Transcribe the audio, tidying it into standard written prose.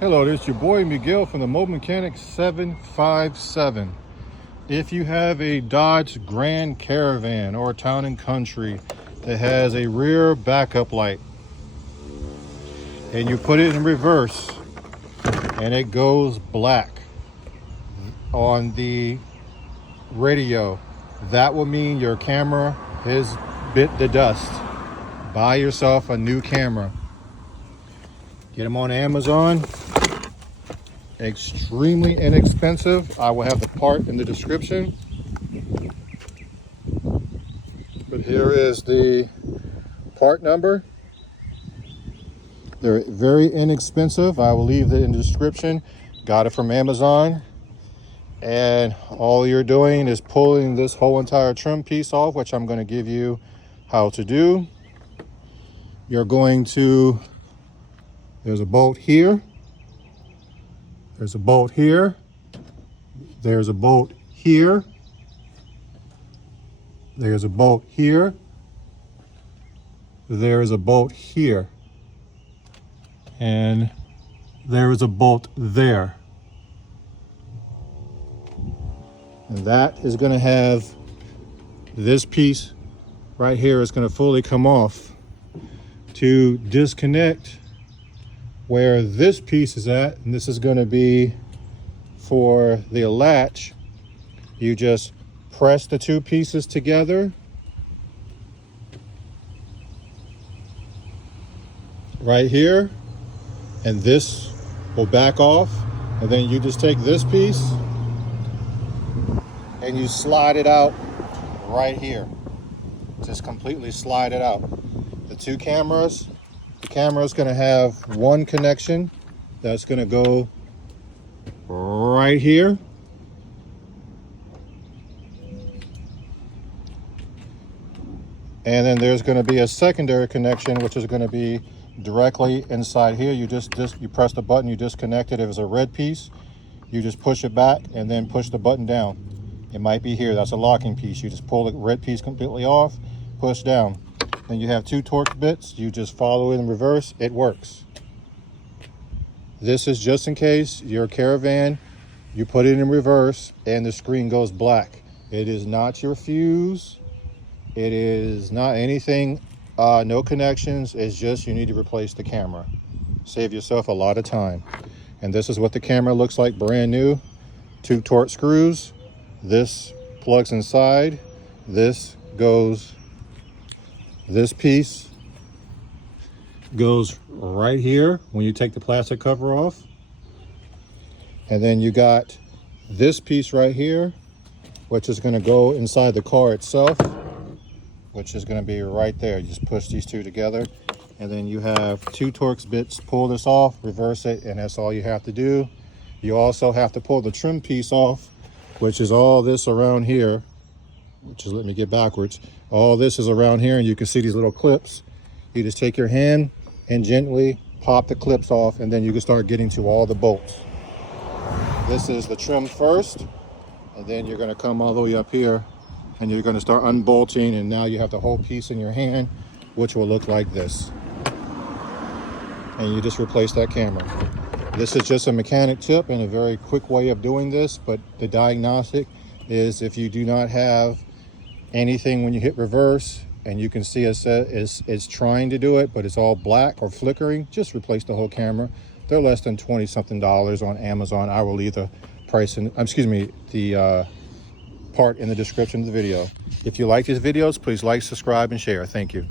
Hello, this is your boy Miguel from the Mobile Mechanic 757. If you have a Dodge Grand Caravan or Town and Country that has a rear backup light and you put it in reverse and it goes black on the radio, that will mean your camera has bit the dust. Buy yourself a new camera. Get them on Amazon. Extremely inexpensive. I will have the part in the description. But here is the part number. They're very inexpensive. I will leave it in the description. Got it from Amazon. And all you're doing is pulling this whole entire trim piece off, which I'm going to give you how to do. You're going to, there's a bolt here. There's a bolt here. There's a bolt here. There's a bolt here. There's a bolt here. And there is a bolt there. And that is going to have this piece right here is going to fully come off. To disconnect where this piece is at, and this is going to be for the latch, you just press the two pieces together right here, and this will back off, and then you just take this piece and you slide it out right here. Just completely slide it out. The two cameras, the camera is going to have one connection that's going to go right here. And then there's going to be a secondary connection, which is going to be directly inside here. You you press the button, you disconnect it. If it's a red piece, you just push it back and then push the button down. It might be here. That's a locking piece. You just pull the red piece completely off, push down. Then you have two torque bits. You just follow it in reverse. It works. This is just in case your Caravan, you put it in reverse and the screen goes black. It is not your fuse. It is not anything, no connections. It's just you need to replace the camera. Save yourself a lot of time. And this is what the camera looks like brand new. Two torque screws. This plugs inside. This piece goes right here when you take the plastic cover off. And then you got this piece right here, which is going to go inside the car itself, which is going to be right there. You just push these two together, and then you have two Torx bits. Pull this off, reverse it, and that's all you have to do. You also have to pull the trim piece off, which is all this around here, which is, let me get backwards. All this is around here, and you can see these little clips. You just take your hand and gently pop the clips off, and then you can start getting to all the bolts. This is the trim first, and then you're going to come all the way up here, and you're going to start unbolting, and now you have the whole piece in your hand, which will look like this. And you just replace that camera. This is just a mechanic tip and a very quick way of doing this, but the diagnostic is if you do not have anything when you hit reverse and you can see it's trying to do it, but it's all black or flickering, just replace the whole camera. They're less than 20 something dollars on Amazon. I will leave the price in, the part in the description of the video. If you like these videos, please like, subscribe, and share. Thank you.